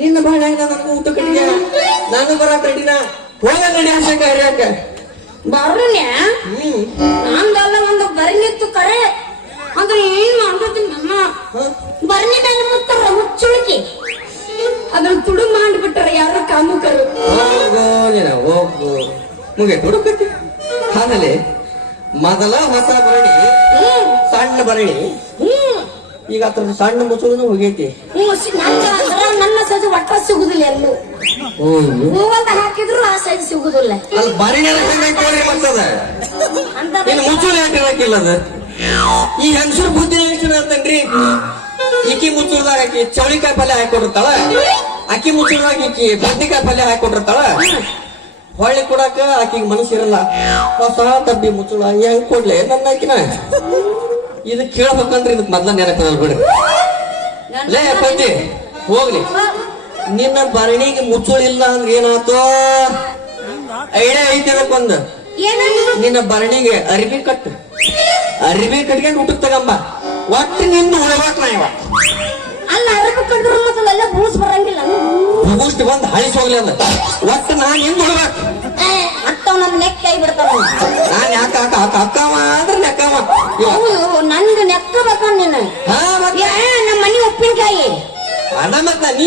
ನಿನ್ನ ಬಾಳ ನನಗೂ ಊಟ ಕಟ್ಟಿಗೆ ನಾನು ಬರಾಕ ರೆಡಿನ ಹೋಗ ನಡಿ ಆಸಕ ಹರಿಯಾಕ ಬರುನ್ಯ ನಂದಲ್ಲ ಒಂದು ಬರಿನಿತ್ತು ಕರೆ ಅಂದ್ರೆ ಏನ್ ಮಾಡ್ತೀನಿ ನನ್ನ ಬರನಿ ಮೇಲೆ ಮುತ್ತಾರ ಮುಚ್ಚುಳಿಕೆ ಅದನ್ನ ತುಡು ಮಾಡಿಬಿಟ್ಟಾರ ಯಾರು ಕಾಮುಕರು ಹೋಗು ಮುಗೆ ತುಡುಕಟ್ಟಿ ಆಮೇಲೆ ಮೊದಲ ಹೊಸ ಭರಣಿ ಸಣ್ಣ ಭರಣಿ ಈಗ ಅದ್ರ ಸಣ್ಣ ಮುಚ್ಚುಳನು ಹೋಗೈತಿ ನನ್ನ ಸೈಜ್ ಒಟ್ಟ ಸಿಗುದಿಲ್ಲ ಎಲ್ಲೂ ಹೂವಂತ ಹಾಕಿದ್ರು ಆ ಸೈಜ್ ಸಿಗುದಿಲ್ಲ ಅಲ್ಲಿ ಭರಣಿ ಬರ್ತದ ಇನ್ನು ಮುಚ್ಚುಳು ಹಾಕಿರಕಿಲ್ಲ ಅದ ಈ ಹೆಂಗಸರು ಬುದ್ಧಿ ಎಷ್ಟು ಅಂತನ್ರಿ ಈಕಿ ಮುಚ್ಚುಳದಾಗ ಆಕಿ ಚೌಳಿಕಾಯಿ ಪಲ್ಯ ಹಾಕೊಟ್ಟಿರ್ತಾಳ ಅಕ್ಕಿ ಮುಚ್ಚುಳದಾಗ ಈಕಿ ಬದ್ನಿಕಾಯಿ ಪಲ್ಯ ಹಾಕೊಟ್ಟಿರ್ತಾಳ ಹೊಳ್ಳಿ ಕೊಡಾಕ ಆಕಿಗೆ ಮನಸ್ಸಿರಲ್ಲ ಹೊಸ ತಬ್ಬಿ ಮುಚ್ಚುಳ ಹೆಂಗ್ ಕೊಡ್ಲೆ ನನ್ನ ಆಕಿನ ಇದು ಕೇಳ್ಬೇಕಂದ್ರೆ ಇದಕ್ ಮೊದ್ಲ ನೆನಪಲ್ಲ ಬಿಡ್ರಿ ಲೇ ಪಂದಿ ಹೋಗ್ಲಿ ನಿನ್ನ ಭರಣಿಗೆ ಮುಚ್ಚುಳಿಲ್ಲ ಅಂದ್ರೆ ಏನಾಯ್ತು ಐಡಿಯಾ ಐತಿದಕ್ಕೊಂದು ನಿನ್ನ ಭರಣಿಗೆ ಅರಿವಿ ಕಟ್ಟು ಅರಿವಿ ಕಟ್ಕೊಂಡು ಊಟಕ್ ತಗಂಬ ಒಟ್ಟು ನಿಂದು ಉಳಬೇಕ ನಾ ಇವ ಅಲ್ಲ ಅರಿವಿ ಕಟ್ಟಿದ್ರು ಮತ್ತಲ್ಲ ಬೂಸ್ ಬರಂಗಿಲ್ಲ ಬೂಸ್ಟ್ ಬಂದ್ ಹಳಿಸ್ ಹೋಗ್ಲಿ ಅಂದ ಒಟ್ಟು ನಾನ್ ನಿಂದು ಉಳ್ಬೇಕು ಅತ್ತವ್ ನಮ್ ನೆಕ್ ಕೈ ಬಿಡ್ತಾವ ನಾನ್ ಯಾಕ ಅಕ್ಕವ ಅಂದ್ರೆ ನೆಕ್ಕವ ನಂದು ನೆಕ್ಕ ಬೇಕ ನೀನು ನಮ್ಮ ಮನಿ ಉಪ್ಪಿನಕಾಯಿ ಅದ ಮತ್ತ ನೀ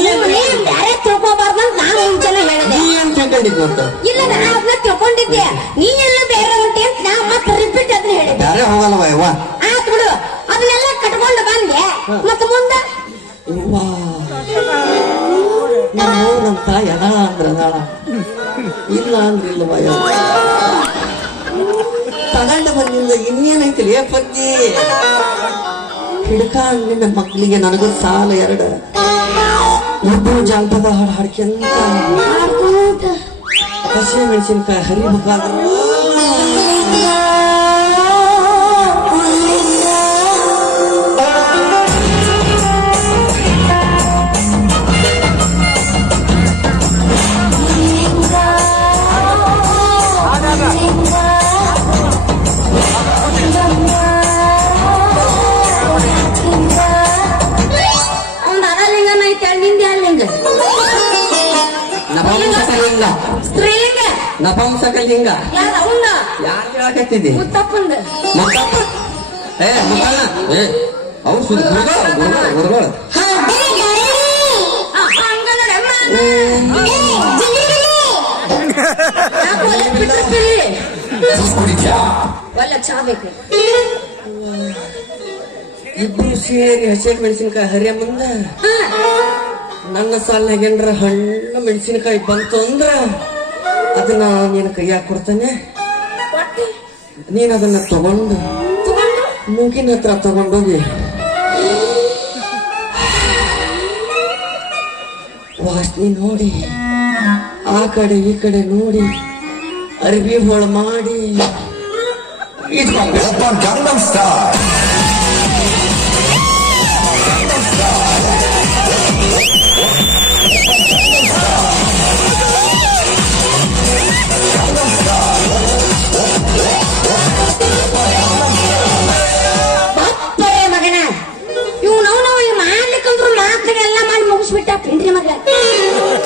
ಬ್ಯಾರೆ ತಿಳ್ಕೊಬಾರ್ದಂತ ನಾನು ಮುಂಚೆನೆ ಹೇಳಿದೆ ನೀ ಏನ್ ತಿಳ್ಕೊಂಡಿದ್ದು ಅಂತ ಇಲ್ಲ ನಾನು ಅದನ್ನ ತಿಳ್ಕೊಂಡಿದ್ದೆ ನೀ ಎಲ್ಲ ಬೇರೆ ಹೊಂಟಿ ಅಂತ ನಾ ಮತ್ತೆ ರಿಪೀಟ್ ಅದನ್ನ ಹೇಳಿದ್ದೆ ಬ್ಯಾರೆ ಹೋಗಲ್ವ ಯವ್ವ ಆತ್ ಬಿಡು ಅದನ್ನೆಲ್ಲ ಕಟ್ಕೊಂಡು ಬಂದೆ ಮತ್ತೆ ಮುಂದೆ ನಮ್ಮ ತಾಯಿ ಅದಾಳ ಅಂದ್ರ ಅದಾಳ ಇಲ್ಲ ಅಂದ್ರೆ ಇಲ್ವ ಯವ್ವ ತಗೊಂಡ ಬಂದಿಂದ ಇನ್ನೇನೈತಿಲ್ಲ ಪಜ್ಜಿ ಹಿಡ್ಕ ನಿನ್ನ ಮಕ್ಕಳಿಗೆ ನನಗೂ ಸಾಲ ಎರಡು ಇಬ್ಬರು ಜಾನಪದ ಹಾಡು ಹಾಡ್ಕೊಂತ ಹಸಿ ಮೆಣಸಿನ್ಕಾಯಿ ಹರಿಬೇಕಾದ್ರು ನಪಂಸಕಲಿಂಗ ಯಾರು ಹೇಳಕತ್ತಿದ್ದಿ ಮುತ್ತಪ್ಪಂದ ಮುತ್ತಪ್ಪ ಏ ಮುತ್ತಣ್ಣ ಏ ಅವ್ರು ಸುದ್ದಿ ಗುರುಗಳು ಚಾ ಬೇಕು ಇಬ್ರು ಸೇರಿ ಹಸಿ ಮೆಣಸಿನ್ಕಾಯಿ ಹರಿಯ ಮುಂದ ನನ್ನ ಸಾಲಿನಾಗ ಏನ್ರ ಹಣ್ಣು ಮೆಣಸಿನಕಾಯಿ ಬಂತು ಅಂದ್ರ ಅದನ್ನ ನೀನು ಕೈಯಾಗ ಕೊಡ್ತಾನೆ ನೀನ್ ಅದನ್ನ ತಗೊಂಡು ಮೂಗಿನ ಹತ್ರ ತಗೊಂಡೋಗಿ ವಾಸನೆ ನೋಡಿ ಆ ಕಡೆ ಈ ಕಡೆ ನೋಡಿ ಅರ್ಬಿ ಹೋಳ ಮಾಡಿ ಮಗನ ಇವ್ ನಾವು ಮಾಡ್ಲಿಕ್ಕಂದ್ರು ಮಾತುಗಳೆಲ್ಲ ಮಾಡಿ ಮುಗಿಸ್ಬಿಟ್ಟ ಪಿಂಡ್ರಿ ಮಗ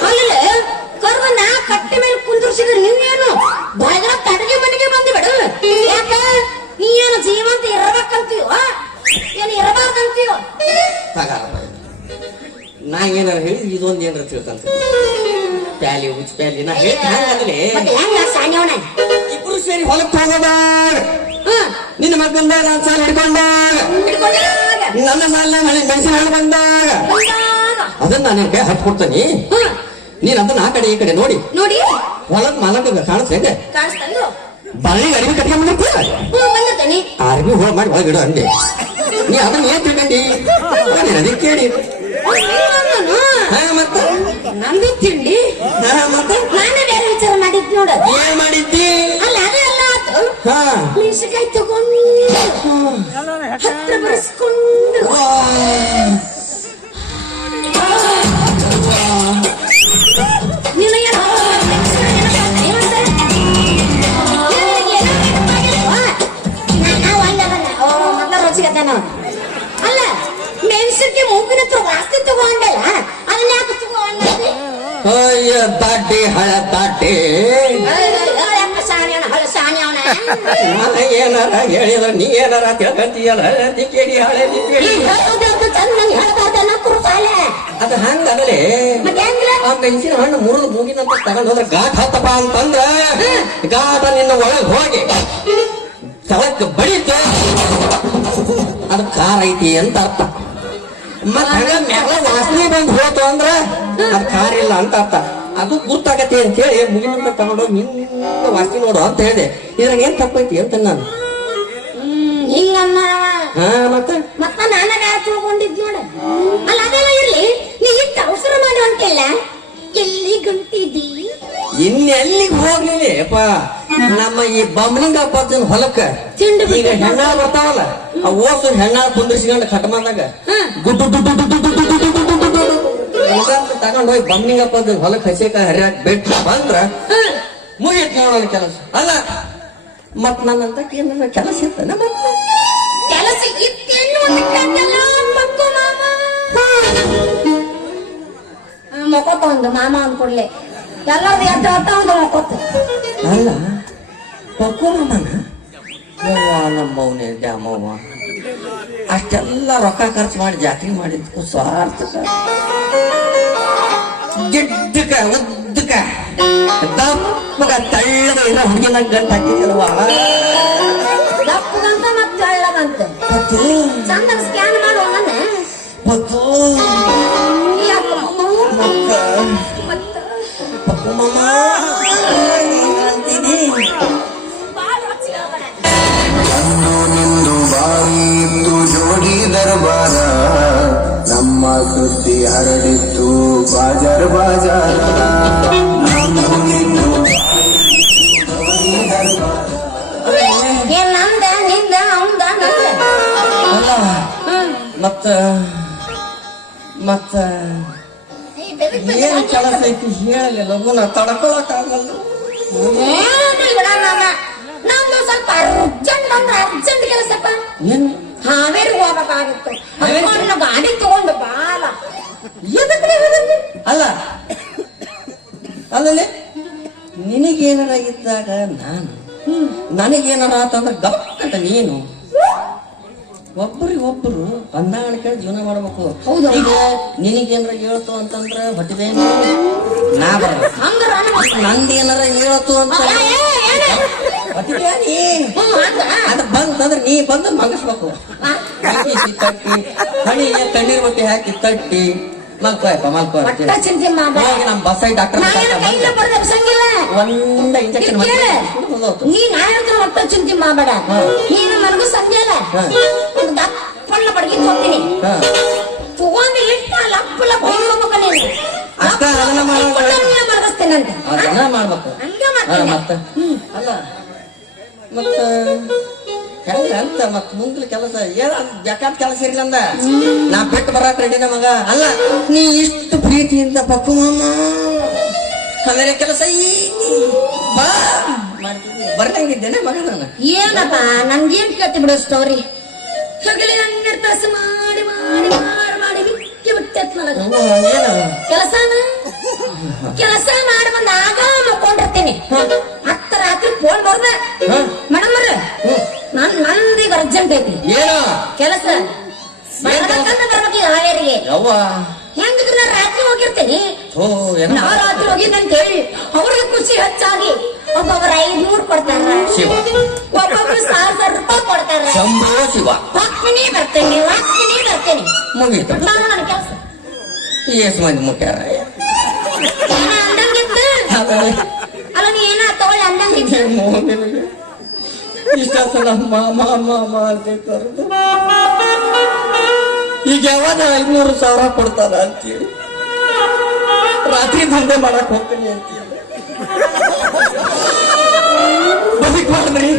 ಅಲ್ಲ ಕರ್ವನ್ನ ಕಟ್ಟೆ ಮೇಲೆ ಕುಂದ್ರಿಸಿದ್ರೆ ನಿನ್ನೇನು ಬಾಯ್ಗಳ ತಡಗೆ ಮನೆಗೆ ಬಂದು ಬಿಡು ಯಾಕ ನೀ ಏನು ಜೀವಂತ ಇರಬೇಕಂತೀವ ಏನು ಇರಬಾರ್ದಂತೀವ ನಾ ಏನಾರ ಹೇಳಿ ಇದೊಂದು ಏನಾರ ತಿಳ್ಕಂತ ಪ್ಯಾಲಿ ಉಚ್ ಪ್ಯಾಲಿ ನಾ ಹೇಳ್ತೀನಿ ಇಬ್ರು ಸೇರಿ ಹೊಲಕ್ಕೆ ಹೋಗೋದ ನಿನ್ನ ಮಗಂದ ನನ್ನ ಸಾಲ ಹಿಡ್ಕೊಂಡಾಗ ನನ್ನ ಸಾಲ ಮೆಣಸಿನ ಹಣ್ಣು ಬಂದಾಗ ಅದನ್ನ ನಾನು ಕೈ ಹಚ್ಕೊಡ್ತಾನಿ ನೀನ್ ಅದನ್ನ ಆ ಕಡೆ ಈ ಕಡೆ ನೋಡಿ ನೋಡಿ ಹೊಲಕ್ ಮಲಕ ಕಾಣಿಸ್ತೇನೆ ಬಾಳಿಗೆ ಅರಿವಿ ಕಟ್ಕೊಂಡ್ಬಿಡ್ತೀಯ ಬಂದತೇನೆ ಅರಿವಿ ಹೋಗಿ ಮಾಡಿ ಒಳಗಿಡು ಅಂದೆ ನೀ ಅದನ್ನ ಏನ್ ತಿಳ್ಕೊಂಡಿ ಅದಕ್ಕೆ ಕೇಳಿ ಹಾ ಮತ್ತೆ ನಂದು ತಿಂಡಿ ಹಾ ಮತ್ತೆ ನಾನೇ ಬೇರೆ ವಿಚಾರ ಮಾಡಿದ್ ನೋಡ ಏನ್ ಮಾಡಿದ್ದಿ ಅಲ್ಲ ಅದೇ ಅಲ್ಲ ಆತು ಹಾ ಮೆಣಸಿನಕಾಯಿ ತಗೊಂಡು ಹತ್ರ ಬರೆಸ್ಕೊಂಡು ನಿನಗೆ ಅಲ್ಲ ಮೆಣಸಿಗೆ ಮೂಗಿನ ಹತ್ರ ವಾಸ್ತಿ ತಗೊಂಡಲ್ಲ ಅದನ್ನ ಯಾಕೆ ತಗೊಂಡೆ ಅಯ್ಯ ತಾಟಿ ಹಳ ತಾಟಿ ಏನಾರ ಹೇಳಿದ್ರ ನೀ ಏನಾರ ತಿಳ್ಕಂತೀಯಲ್ಲ ಕೇಳಿ ಹಳೆ ಕೇಳಿ ಅದ ಹಂಗಲೇ ಆ ಮೆಣಸಿನ ಹಣ್ಣು ಮುರಿದು ಮೂಗಿನಂತ ತಗೊಂಡ್ ಹೋದ್ರೆ ಘಾಟ್ ಹತ್ತಪ್ಪ ಅಂತಂದ್ರ ಘಾಟ ನಿನ್ನ ಒಳಗ್ ಹೋಗಿ ಸ್ಥಳಕ್ಕೆ ಬಡಿತೆ ಅದು ಖಾರ ಐತಿ ಅಂತ ಅರ್ಥ ಮತ್ತ ಹಂಗ ಮ್ಯಾಲ ವಾಸನೆ ಬಂದ್ ಹೋತು ಅಂದ್ರ ಅದ್ ಖಾರ ಇಲ್ಲ ಅಂತ ಅರ್ಥ ಅದು ಗೊತ್ತಾಗತ್ತೆ ಅಂತ ಹೇಳಿ ಮುಗಿನಿಂದ ತಗೊಂಡೋಗಿ ನಿನ್ನ ವಾಸನೆ ನೋಡು ಅಂತ ಹೇಳಿದೆ ಇದ್ರಾಗ ಏನ್ ತಪ್ಪೈತಿ ಅಂತ ನಾನು ಹಿಂಗನ್ನ ಹಾ ಮತ್ತೆ ಮತ್ತ ನಾನ ಯಾರು ತಿಳ್ಕೊಂಡಿದ್ ನೋಡ ಅಲ್ಲ ಅದೆಲ್ಲ ಇರ್ಲಿ ನೀ ಇಷ್ಟ ಅವಸರ ಮಾಡು ಅಂತೆಲ್ಲ ಎಲ್ಲಿ ಗಂಟಿದ್ದಿ ಇನ್ನೆಲ್ಲಿಗೆ ಹೋಗ್ಲಿಲ್ಲ ಅಪ್ಪ ನಮ್ಮ ಈ ಬಮ್ಮನಿಂಗ ಪದ್ದನ ಹೊಲಕ್ಕ ಈಗ ಹೆಣ್ಣಾಳ ಬರ್ತಾವಲ್ಲ ಆ ಓಸು ಹೆಣ್ಣಾಳ ಕುಂದ್ರಿಸ್ಕೊಂಡು ಕಟ್ಮಾದಾಗ ಗುಡ್ಡು ತಗೊಂಡ್ ಹೋಗಿ ಬಮ್ಮನಿಂಗ ಪದ್ದನ ಹೊಲಕ್ ಹಸಿಕಾಯಿ ಹರಿಯಾಕ ಬಿಟ್ಟು ಬಂದ್ರ ಮುಗಿತ್ ನೋಡೋಣ ಕೆಲಸ ಅಲ್ಲ ಮತ್ ನನ್ನಂತ ಏನ ಕೆಲಸ ಇತ್ತ ಕೆಲಸ ಇತ್ತೇನು ಮೊಕೊತ ಒಂದು ಮಾಮ ಅಂದ್ಕೊಡ್ಲೆ ಎಲ್ಲಾರ್ದು ಎದ್ದು ಹೊತ್ತ ಒಂದು ಮೊಕೊತ ಅಲ್ಲ ಪಕ್ಕು ಮಾಮನ ನಮ್ಮವನೇ ದ್ಯಾಮವ್ವ ಅಷ್ಟೆಲ್ಲ ರೊಕ್ಕ ಖರ್ಚು ಮಾಡಿ ಜಾತ್ರೆ ಮಾಡಿದ್ಕು ಸ್ವಾರ್ಥಕ ಗಿಡ್ಡಕ ಉದ್ದಕ ದಪ್ಪಗ ತಳ್ಳಗ ಇರೋ ಹುಡುಗಿನ ಗಂಟ ಹಾಕಿದಲ್ವ ದಪ್ಪಗಂತ ಮತ್ತೆ ತೆಳ್ಳಗಂತ ಪತ್ತು ಚಂದ ಸ್ಕ್ಯಾನ್ ಮಾಡು ನನ್ನ ಪತ್ತು ಪಕ್ಕು ಮಾಮ ಅಂತೀನಿ ನಿಂದು ಬಾರಿ ಇತ್ತು ಜೋಡಿ ದರ್ಬಾರ ನಮ್ಮ ಸುದ್ದಿ ಹರಡಿತ್ತು ಬಾಜಾರ್ ಬಾಜಾರ ಏನ್ ನಂದ ನಿಂದ ಅವಂದ ಅಲ್ಲ ಮತ್ತ ಏನ್ ಕೆಲಸ ಐತಿ ಹೇಳಲಿ ಲಗುನ ತಡ್ಕೊಳಕ್ಕಾಗಲ್ಲ ನಮ್ದು ಸ್ವಲ್ಪ ಅರ್ಜೆಂಟ್ ಅಂದ್ರೆ ಅರ್ಜೆಂಟ್ ಕೆಲಸಪ್ಪ ಏನ್ ಹಾವೇರಿಗೆ ಹೋಗ್ಬೇಕಾಗಿತ್ತು ಅದನ್ನ ಗಾಡಿ ತಗೊಂಡು ಬಾಲ ಅಲ್ಲ ಅಲ್ಲಲ್ಲಿ ನಿನಗೇನಾರಾಗಿದ್ದಾಗ ನಾನು ನನಗೇನಾರ ಆತಂದ್ರೆ ಗಪ್ಪಂತ ನೀನು ಒಬ್ಬರಿಗೊಬ್ಬರು ಹೊಂದಾಣಿಕೆ ಜೀವನ ಮಾಡ್ಬೇಕು ಹೌದು. ಈಗ ನಿನಗೇನಾರ ಹೇಳ್ತು ಅಂತಂದ್ರ ಹೊಟ್ಟಿದೇನು ನಾ ಬರ್ಬೇಕು ನಂದೇನಾರ ಹೇಳ್ತು ಅಂತ ಹೊಟ್ಟಿದೇನಿ ಅದ ಬಂತಂದ್ರೆ ನೀ ಬಂದು ಮಗಸ್ಬೇಕು ತಟ್ಟಿ ಹಣಿಯ ತಣ್ಣೀರ್ ಬಟ್ಟೆ ಹಾಕಿ ತಟ್ಟಿ ಮಲ್ಕೋಯಪ್ಪ ಮಲ್ಕೋ ಚಿಂತೆ ಹೋಗಿ ನಮ್ ಬಸ್ಸೈ ಡಾಕ್ಟರ್ ಒಂದ ಇಂಜೆಕ್ಷನ್ ನೀ ನಾ ಹೇಳ್ತೀನಿ ಒಟ್ಟ ಚಿಂತೆ ಮಾಡಬೇಡ ನೀನು ನನಗೂ ಸಂಜೆ ಅಲ್ಲ ಒಂದು ದಪ್ಪಣ್ಣ ಬಡಗಿ ಹೋಗ್ತೀನಿ ತಗೊಂಡು ಇಟ್ಟು ಲಪ್ಪ ಲಪ್ಪ ಹೋಗ್ಬೇಕ ನೀನು ಅಷ್ಟ ಅದನ್ನ ಮಲಗಿಸ್ತೇನಂತೆ ಅದನ್ನ ಮಾಡ್ಬೇಕು ಮತ್ತ ಅಲ್ಲ ಮತ್ತ ಹೆಂಗ ಅಂತ ಮತ್ ಮುಂದಿನ ಕೆಲಸ ಏನ ಬೇಕಾದ ಕೆಲಸ ಇರ್ಲಂದ ನಾ ಬಿಟ್ಟು ಬರಾಕ್ ರೆಡಿನ ಮಗ ಅಲ್ಲ ನೀ ಇಷ್ಟು ಪ್ರೀತಿಯಿಂದ ಪಕ್ಕು ಮಾಮ ಆಮೇಲೆ ಕೆಲಸ ಬಾ ಮಾಡ್ತಿದ್ದೆ ಬರ್ದಂಗಿದ್ದೇನೆ ಮಗ ನಾನು ಏನಪ್ಪ ನನ್ಗೇನ್ ಕೇಳ್ತಿ ಬಿಡು ಸ್ಟೋರಿ ಹಗಲಿ 12 ತಾಸು ಮಾಡಿ ಮಾಡಿ ಮಾಡಿ ಮಾಡಿ ಬಿಕ್ಕಿ ಬಿಟ್ಟೆತ್ ನನಗ ಕೆಲಸ ಮಾಡಿ ಬಂದ ಆಗ ಮಕ್ಕೊಂಡಿರ್ತೀನಿ ಹತ್ತ ರಾತ್ರಿ ಫೋನ್ ಬರ್ದ ಮೇಡಮ್ ಅವ್ರ ನಂದೀಗ ಅರ್ಜೆಂಟ್ ಐತಿ ಏನು ಕೆಲಸ ಬರ್ಬೇಕೀಗ ಹಾವೇರಿಗೆ ಹೆಂಗಿದ್ರು ನಾ ರಾತ್ರಿ ಹೋಗಿರ್ತೀನಿ ನಾ ರಾತ್ರಿ ಹೋಗಿದ್ದಂತ ಹೇಳಿ ಅವ್ರಿಗೆ ಖುಷಿ ಹೆಚ್ಚಾಗಿ ಒಬ್ಬೊಬ್ರು 500 ಕೊಡ್ತಾರ ಒಬ್ಬೊಬ್ರು 1000 ರೂಪಾಯಿ ಕೊಡ್ತಾರ ಹೋಗ್ತೀನಿ ಬರ್ತೇನೆ ಮುಗೀತು ನನ್ನ ಕೆಲಸ ಎಷ್ಟು ಮಂದಿ ಮುಟ್ಟಾರ ಅಂದಂಗಿತ್ತು ಅಲ್ಲ ನೀ ಏನ ತಗೊಳ್ಳಿ ಅಂದಂಗಿತ್ತು. ನಿನಗೆ ಇಷ್ಟ ಸಲ ಮಾಮ ಮಾಮ ಅಂತ ಕರೆದು ಈಗ ಯಾವಾಗ 500,000 ಕೊಡ್ತಾರ ಅಂತೀವಿ, ರಾತ್ರಿ ದಂಧೆ ಮಾಡಕ್ ಹೋಗ್ತೀನಿ ಅಂತೀವಿ. ಬದುಕ್ಬಾರ್ದ್ರಿ,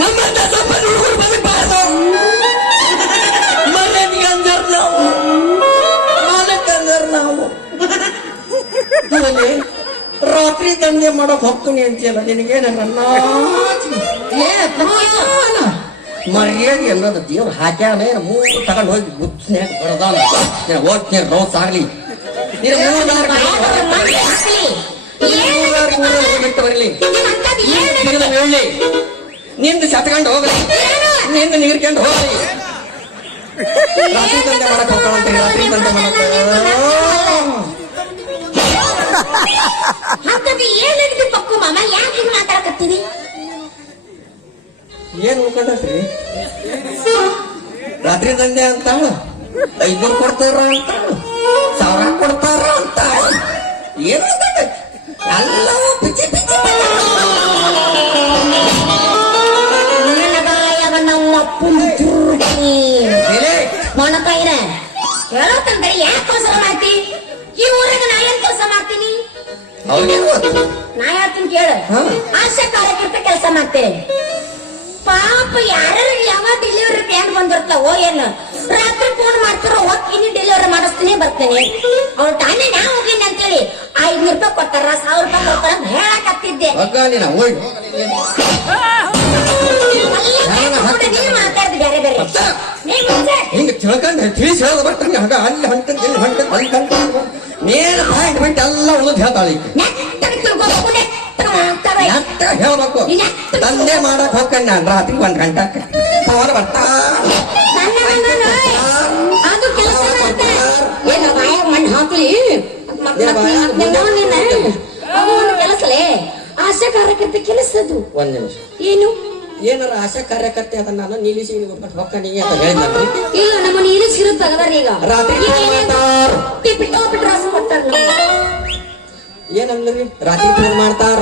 ನಮ್ಮಂತ ಸಂಪನ್ನ ಹುಡುಗರು ಬದುಕ್ಬಾರ್ದು. ಮನೆಗೆ ಅಂದರ್ ನಾವು, ಮಾಲಕ್ ಅಂದರ್ ನಾವು. ಅದರಲ್ಲಿ ರಾತ್ರಿ ದಂಧೆ ಮಾಡಕ್ ಹೋಗ್ತೀನಿ ಅಂತೀಯಲ್ಲ, ನಿನಗೇನ ನನ್ನ ಮರ್ಯಾದೆ ಅನ್ನೋದು ದೇವ್ರು ಹಾಕ್ಯಾನ. ಮೂರು ತಗೊಂಡು ಹೋಗಿ ಬುದ್ಧಿನ್ಯಾಗ ಬಡದಾನ. ಹೋಗ್ತೀನಿ ರೋಸ್ ಆಗ್ಲಿ, ಬಿಟ್ಟು ಬರಲಿ, ಹೇಳಿ ನಿಂದು ಸತ್ಕೊಂಡು ಹೋಗ್ಲಿ, ನಿಂದು ನೀರ್ಕೊಂಡು ಹೋಗ್ಲಿ. ರಾತ್ರಿ ದಂಧೆ ಮಾಡಕ್ ಹೋಗ್ತಾವಂತೀರಿ, ರಾತ್ರಿ ದಂಧೆ ಮಾಡಕ್ ಏನಿದ್ರು ಪಕ್ಕು ಮಾಮ, ಯಾಕೆ ಹಿಂಗ್ ಮಾತಾಡಕತ್ತೀರಿ? ಏನ್ ಉಳ್ಕೊಂಡ್ರಿ? ರಾತ್ರಿ ದಂಧೆ ಅಂತ 500 ಕೊಡ್ತಾರ ಅಂತ, 1000 ಕೊಡ್ತಾರ ಅಂತ, ಏನು ಎಲ್ಲವೂ ಪಿಚ್ಚಿ ಪಿಚ್ಚಿ. ಮೊಣಕೈನ ಹೇಳೋತಂದ್ರೆ ಯಾಕೆ ಕೆಲಸ ಮಾಡ್ತಿ? ಈ ಊರಾಗ ನಾ ಏನ್ ಕೆಲಸ ಮಾಡ್ತೀನಿ? ನಾ ಹೇಳ್ತೀನಿ ಕೇಳು. ಆಶಾ ಕಾರ್ಯಕರ್ತ ಕೆಲಸ ಮಾಡ್ತೇನೆ. ಪಾಪ ಯಾರು ಯಾವ ಡೆಲಿವರಿ ಪ್ಲಾನ್ ಬಂದಿರ್ತಾವೋ ಏನು, ರಾತ್ರಿ ಫೋನ್ ಮಾಡ್ತಾರೋ ಹೋಗ್ತೀನಿ ಡೆಲಿವರಿ ಮಾಡಿಸ್ತೀನಿ ಬರ್ತೇನೆ. ಅವ್ರ ತಾನೇ ನಾ ಹೋಗಿನಿ ಅಂತೇಳಿ 500 ರೂಪಾಯಿ ಕೊಟ್ಟಾರ, 1000 ರೂಪಾಯಿ ಕೊಡ್ತಾರ ಹೇಳಕತ್ತಿದ್ದೆ. ಮಾತಾಡ್ದು ಬೇರೆ ಬೇರೆ ಹಿಂಗ ತಿಳ್ಕೊಂಡ್ರೆ ತಿಳಿಸಿ ಹೇಳೋದು ಬರ್ತಾನೆ. ಹಂಗ ಅಲ್ಲಿ ಹೊಂಟಂತ ಇಲ್ಲಿ ಹೊಂಟಂತ ಅಲ್ಲಿ ಹೊಂಟಂತ ನೇರ ಪಾಯಿಂಟ್ ಬಿಟ್ಟು ಎಲ್ಲ ಉಳಿದು ಹೇಳ್ತಾಳೆ. ಹೇಳ್ಬೇಕು, ದಂಧೆ ಮಾಡಕ್ ಹೋಗ್ಕಂಡ್ ನಾನು ರಾತ್ರಿ 1 ಗಂಟಕ್ಕೆ ಫೋನ್ ಬರ್ತಾ. ಅದು ಕೆಲಸ ಏನು ಬಾಯಾಗ ಮಣ್ಣು ಹಾಕ್ಲಿ ಅದು ಒಂದು ಕೆಲಸಲೇ. ಆಶಾ ಕಾರ್ಯಕರ್ತ ಕೆಲಸದು. 1 ನಿಮಿಷ, ಏನು ಏನಾರ ಆಶಾ ಕಾರ್ಯಕರ್ತೆ ಅದನ್ನ ನಾನು ನಿಲ್ಲಿಸಿ ಹೋಗ್ಕೊಂಡು ಅಂತ ಹೇಳಿದ್ರಿ. ಇಲ್ಲ, ನಮ್ಮ ನಿಲ್ಲಿಸಿರು ತಗದಾರ ಈಗ. ರಾತ್ರಿ ಪಿಟಾಪಿಟ್ ಕೊಡ್ತಾರ. ಏನಂದ್ರಿ? ರಾತ್ರಿ ಫೋನ್ ಮಾಡ್ತಾರ,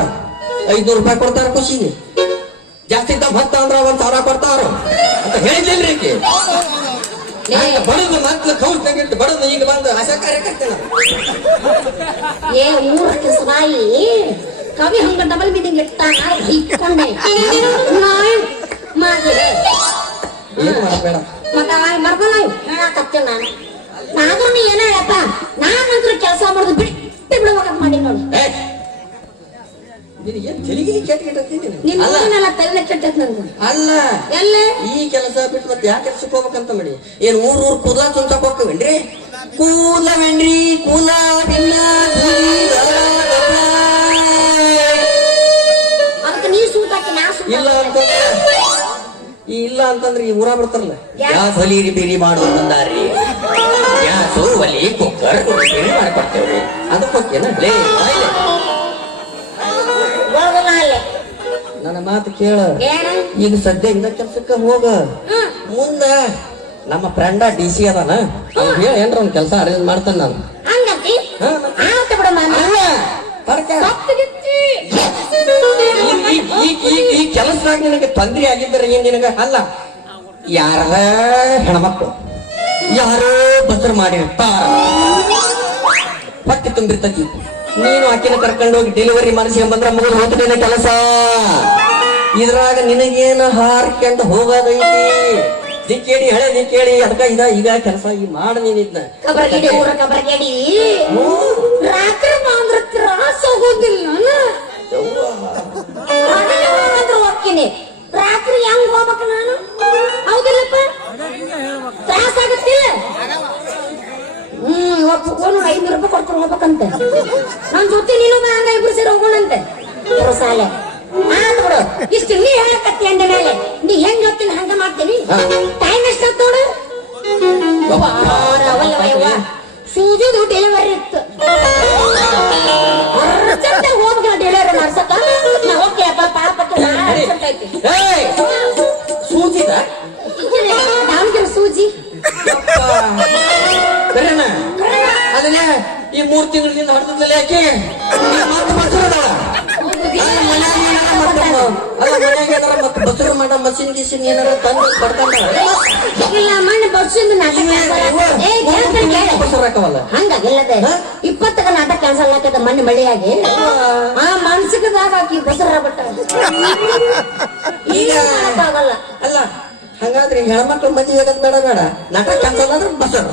500 ರೂಪಾಯಿ ಕೊಡ್ತಾರ ಖುಷಿಗೆ. ಜಾಸ್ತಿ ಇದ್ದ 10 ಅಂದ್ರ 1,000 ಕೊಡ್ತಾರ ಅಂತ ಹೇಳಿದ್ರಿ. ಬಡದು ಮಕ್ಳು ಕೌಲ್ ತೆಗಿಟ್ಟು ಬಡದು ಈಗ ಬಂದು ಆಶಾ ಕಾರ್ಯಕರ್ತೆ. ಏ ಊರ ಕೆಸವಾಯಿ ಕವಿ ಹಂಗ ಡಬಲ್ ಮೀಟಿಂಗ್ ಇಟ್ಟಾನ ಇಟ್ಕೊಂಡೆ ಏನ್ ಮಾಡಬೇಡ ಮತ್ತ ಮರ್ಬಲ್ಲ ಹೇಳಕತ್ತೇನೆ ನಾನು. ನಾನು ನೀ ಏನ ಹೇಳಪ್ಪ, ನಾನಂತ್ರ ಕೆಲಸ ಮಾಡುದು ಬಿಟ್ಟು ಬಿಡ್ಬೇಕಂತ ಮಾಡಿ ನೋಡಿ. ನಿನ್ನ ತಲೆ ಕೆಟ್ಟೈತ್ ನನ್ಗೆ. ಅಲ್ಲ ಎಲ್ಲ ಈ ಕೆಲಸ ಬಿಟ್ಟು ಮತ್ತೆ ಯಾವ ಕೆಲ್ಸಕ್ಕೆ ಹೋಗ್ಬೇಕಂತ ಮಾಡಿ. ಏನ್ ಊರ್ ಕೂದಲ ತುಂಚಕ್ ಹೋಗ್ತವೇನ್ರಿ? ಕೂದಲವೇನ್ರಿ? ಕೂದಲ ಅದಕ್ಕೆ ನೀ ಸೂತಾಕಿ ನಾ ಇಲ್ಲ ಅಂತ ಇಲ್ಲ ಅಂತಂದ್ರೆ ಈ ಊರ ಬರ್ತಾರಲ್ಲ, ಗ್ಯಾಸ್ ಹೊಲಿ ಬಿರಿ ಮಾಡುವ ಬಂದಾರಿ, ಗ್ಯಾಸು ಒಲಿ ಕುಕ್ಕರ್ ಬಿರಿ ಮಾಡ್ಕೊಡ್ತೇವ್ರಿ. ಅದಕ್ಕೋಕೇನ ನನ್ನ ಮಾತು ಕೇಳ. ಈಗ ಸದ್ಯ ಇದ ಕೆಲ್ಸಕ್ಕ ಹೋಗ. ಮುಂದ ನಮ್ಮ ಫ್ರೆಂಡ DC ಅದಾನ, ಏನ್ರ ಒಂದ್ ಕೆಲಸ ಅರೇಂಜ್ ಮಾಡ್ತಾನ ನಾನು. ಈ ಕೆಲಸದಾಗ ನಿನಗೆ ತೊಂದ್ರೆ ಆಗಿದ್ದರೆ ಏನ್ ನಿನಗ ಅಲ್ಲ, ಯಾರ ಹೆಣ್ಮಕ್ಳು ಯಾರೋ ಬಸರು ಮಾಡಿರ್ತಾರ, ಹೊಟ್ಟೆ ತುಂಬಿರ್ತತಿ. ನೀನು ಆಕಿನ ಕರ್ಕೊಂಡು ಹೋಗಿ ಡೆಲಿವರಿ ಮಾಡಿಸ್ಕೊಂಡ್ ಮುಗಿದು ಹೋಗ್ತೇನೆ ಕೆಲಸ. ಇದ್ರಾಗ ನಿನಗೇನು ಹಾರ್ಕೊಂಡು ಹೋಗೋದೈತಿ? ದಿಕ್ಕೇಡಿ ಹಳೆ ದಿಕ್ಕೇಡಿ ಅದಕ್ಕ ಈಗ ಕೆಲಸ ಈಗ ಮಾಡ. ನೀನಿದ್ನ ಕಬರ್ಗೇಡಿ ಊರ ಕಬರ್ಗೇಡಿ ರಾತ್ರಿ ಬಂದ್ರ ತ್ರಾಸ ಹೋಗೋದಿಲ್ಲ. ಹೋಗ್ತೀನಿ ರಾತ್ರಿ ಹೆಂಗ್ ಹೋಗ್ಬೇಕು ನಾನು? ಹೌದಿಲ್ಲಪ್ಪ, ತ್ರಾಸ ಆಗತ್ತಿಲ್ಲ. ಇವತ್ತು 500 ರೂಪಾಯಿ ಕೊಡ್ಕೊಂಡು ಹೋಗ್ಬೇಕಂತೆ. ನನ್ ಜೊತೆ ನೀನು ಹಂಗ ಇಬ್ರು ಸೇರಿ ಹೋಗೋಣಂತೆ ಸಾಲೆ. ಬಿಡು, ಇಷ್ಟು ನೀ ಹೇಳಕತ್ತಿ ಅಂದ ಮೇಲೆ ನೀ ಹೆಂಗ್ ಹೋಗ್ತೀನಿ ಹಂಗ ಮಾಡ್ತೀನಿ. ಟೈಮ್ ಎಷ್ಟಾತ್ ನೋಡು. ಸೂಜಿದು ಡೆಲಿವರಿ ಇತ್ತು, ಹೋಗ್ಬೇಕು ಡೆಲಿವರಿ ಮಾಡ್ಸಕ. ನಾ ಓಕೆ ಅಪ್ಪ ಪಾಪಕ್ಕೆ ಸೂಜಿದ ದಾವಣಗೆರೆ ಸೂಜಿ ಅದನ್ನೇ ಈ 3 ತಿಂಗಳಿಂದ ಹೊಡೆದಲ್ಲಿ ಯಾಕೆ ಮಾತು ಮಾಡ್ಸೋದ ಮನ್ಯಾಗ ಏನಾರ ಮತ್ತೆ ಬಸರು ಮಾಡ ಮಷಿನ್ ಗಿಸಿನ್ ಏನಾರ ತಂದು ಬರ್ತಾನ ಇಲ್ಲ ಮಣ್ಣು ಬರ್ಸಿಂದ ನಾಟಕ ಬಸರು ಹಾಕವಲ್ಲ ಹಂಗಾಗಿಲ್ಲದೆ 20ಕ ನಾಟಕ ಕ್ಯಾನ್ಸಲ್ ಹಾಕದ ಮಣ್ಣು ಮಳೆಯಾಗಿ ಆ ಮಾನಸಿಕದಾಗ ಹಾಕಿ ಬಸರ ಬಟ್ಟ ಈಗ ಆಗಲ್ಲ ಅಲ್ಲ ಹಂಗಾದ್ರೆ ಹೆಣ್ಮಕ್ಳು ಮದುವೆ ಆಗೋದ್ ಬೇಡ ಬೇಡ ನಾಟಕ ಕ್ಯಾನ್ಸಲ್ ಆದ್ರೆ ಬಸರು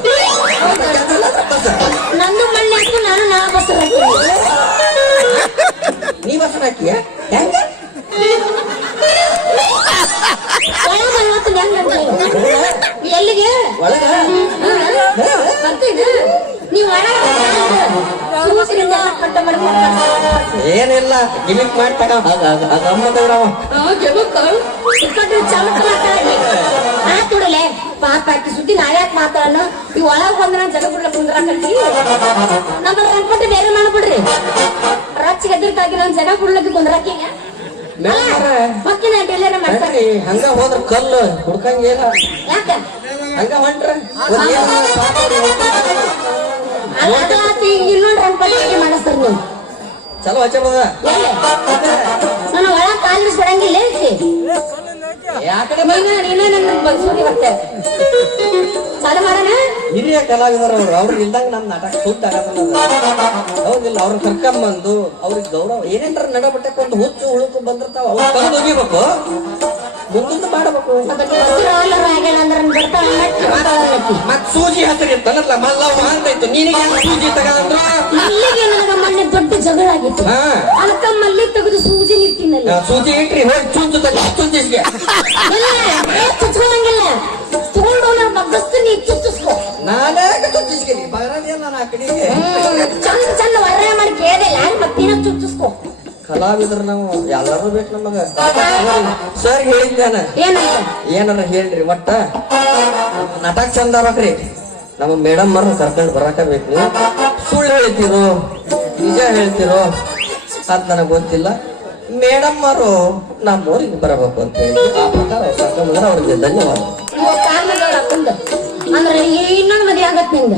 ನಂದು ಮಣ್ಣು ಹಾಕು ನಾ ಬಸರ ನೀ ಬಸರು ಹಾಕಿಯ ಹೆಂಗ ಎಲ್ಲಿಗೆ ಒಳಗ ಬರ್ತಿದ್ದೆ ನೀವು ಏನಿಲ್ಲ ಗಿಮಿಕ್ ಮಾಡ್ತಾಗ ಮಾತಾಡಲೆ ಪಾಪ ಆಕಿ ಸುದ್ದಿ ನಾವ್ಯಾಕೆ ಮಾತಾಡೋಣ ಈ ಒಳಗ್ ಬಂದ್ರ ಜಗ ಬಿಡ್ಲ ಕುಂದ್ರಾಕಿ ನಮ್ಮ ರಂಗಪಟ್ಟಿ ಬೇರೆ ಮಾಡ್ಬಿಡ್ರಿ ರಚ್ಚಿಗೆ ಎದುರ್ಕಾಗಿ ನಾನ್ ಜಗ ಬಿಡ್ಲಕ್ಕೆ ಕುಂದ್ರಾಕಿಗ ಮಕ್ಕಿನ ಎಲ್ಲಾರ ಮಾಡ್ತಾರೆ ಹಂಗ ಹೋದ್ರ ಕಲ್ಲು ಹುಡ್ಕಂಗೇನ ಯಾಕ ಹಂಗ ಹೊಂಟ್ರ ಇನ್ನೊಂದು ರಂಗಪಟ್ಟಿ ಮಾಡಿಸ್ತಾರ ನೀವು ಚಲೋ ಹಚ್ಚಬೋದ ನನ್ನ ಒಳ ಕಾಲ್ ಬಿಡಂಗಿಲ್ಲ ಯಾಕಡೆ ನೀನ ನನ್ನ ಬಗ್ಸೂರಿ ಬರ್ತೇವೆ ಚಾಲು ಮಾಡೋಣ ಹಿರಿಯ ಕಲಾವಿದರು ಅವ್ರು ಇಲ್ದಂಗ ನಮ್ ನಾಟಕ ಸುತ್ತ ಹೌದಿಲ್ಲ ಅವ್ರ ಕರ್ಕೊಂಬಂದು ಅವ್ರಿಗೆ ಗೌರವ ಏನೇನ್ರ ನಡಬಟ್ಟೆ ಒಂದು ಹುಚ್ಚು ಹುಳುಕು ಬಂದಿರ್ತಾವ ಅವ್ರು ತಂದು ಹೋಗಿಬೇಕು ಮುಂದಿಂದ ಮಾಡಬೇಕು ಮತ್ ಸೂಜಿ ಹಸಿರಿ ಇರ್ತಲ್ಲ ಮಲ್ಲ ಅಂತೈತು ನಿನಗೆ ಸೂಜಿ ತಗೊಂಡ್ರು ಮಲ್ಲಿಗೆ ನನಗ ಮೊನ್ನೆ ದೊಡ್ಡ ಜಗಳ ಆಗಿತ್ತು ಅದಕ್ಕ ಮಲ್ಲಿ ತೆಗೆದು ಸೂಜಿ ಇಟ್ಟಿನಲ್ಲ ಸೂಜಿ ಇಟ್ರಿ ಹೋಗಿ ಚುಂಚು ಚುಂಚಿಸ್ಗೆ ಚುಚ್ಕೊಂಡಂಗಿಲ್ಲ ತಗೊಂಡು ಮಗ್ಗಸ್ತು ನೀ ಚುಚ್ಚಿಸ್ಕೊ ನಾನೇ ಚುಂಚಿಸ್ತೀನಿ ಬರೋದಿಲ್ಲ ನಾನು ಆ ಕಡೆಗೆ ಚಂದ ಚಂದ ವರ್ರೆ ಮಾಡಿ ಕೇಳಿದೆ ಯಾರು ಮತ್ತೇನ ಚುಚ್ಚಿಸ್ಕೊ ಕಲಾವಿದ್ರು ನಾವು ಎಲ್ಲಾರು ಬೇಕು ನಮಗ ಸರ್ ಹೇಳಿದ್ದಾನ ಏನಾರ ಹೇಳ್ರಿ ಒಟ್ಟ ನಾಟಕ ಚಂದ ಆಗ್ರಿ ನಮ್ಮ ಮೇಡಮ್ ಮರ ಕರ್ಕೊಂಡು ಬರಾಕ ಬೇಕು ನೀವು ಸುಳ್ಳು ಹೇಳ್ತಿರೋ ನಿಜ ಹೇಳ್ತಿರೋ ಅದ್ ನನಗ್ ಗೊತ್ತಿಲ್ಲ ಮೇಡಮ್ ಅವರು ನಮ್ಮ ಊರಿಗೆ ಬರಬೇಕು ಅಂತ ಹೇಳಿ ಆ ಪ್ರಕಾರ ಕರ್ಕೊಂಡ್ರೆ ಅವ್ರಿಗೆ ಧನ್ಯವಾದ ಅಂದ್ರೆ ಇನ್ನೊಂದು ಮದುವೆ ಆಗತ್ ನಿಂದ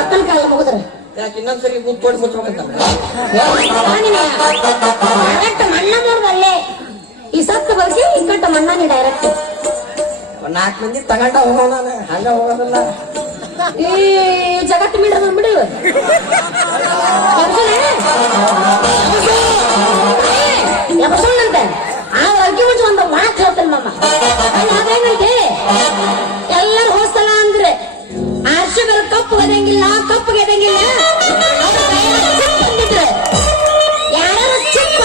ಅಕ್ಕನ ಕಾಲ ಮುಗಿದ್ರೆ ಯಾಕೆ ಇನ್ನೊಂದ್ಸರಿ ಮುಚ್ಕೊಂಡು ಮುಚ್ಬೇಕಂತ ಡೈರೆಕ್ಟ್ ಮಣ್ಣ ನೋಡ್ದಲ್ಲೇ ಈ ಸತ್ತು ಬಗ್ಗೆ ಇಕ್ಕಟ್ಟ ಮಣ್ಣ ನೀ ಡೈರೆಕ್ಟ್ 4 ಮಂದಿ ತಗೊಂಡ ಹೋಗೋಣ ಹಂಗ ಹೋಗೋದಿಲ್ಲ ಈ ಜಗತ್ತು ಮೀಟರ್ ಬಂದ್ಬಿಡು ಎಬಸೋಣಂತೆ ಆ ಅರ್ಗಿ ಮುಂಚೆ ಒಂದು ಮಾತು ಹೇಳ್ತಾನೆ ಮಾಮ ಅದೇನಂತೆ ಎಲ್ಲರೂ ಹೋಸ್ತಲ್ಲ ಅಂದ್ರೆ ಆರ್ಷಿಗರ ಕಪ್ಪು ಗದಂಗಿಲ್ಲ ಕಪ್ಪು ಗದಂಗಿಲ್ಲ ಬಂದಿದ್ರೆ ಯಾರು ಚಿಕ್ಕ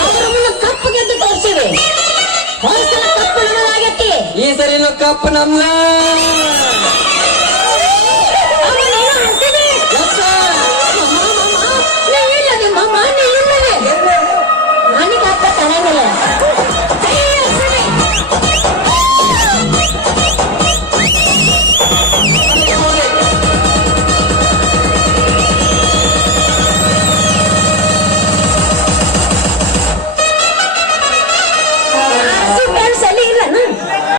ಅದ್ರ ಮುಂದೆ ಕಪ್ಪು ಗೆದ್ದು ತೋರಿಸಿವೆ ಹೋಸ್ತಲ್ಲ ಕಪ್ಪು ನಮ್ಮದಾಗೈತಿ ಈ ಸರಿನೂ ಕಪ್ಪು ನಮ್ಮ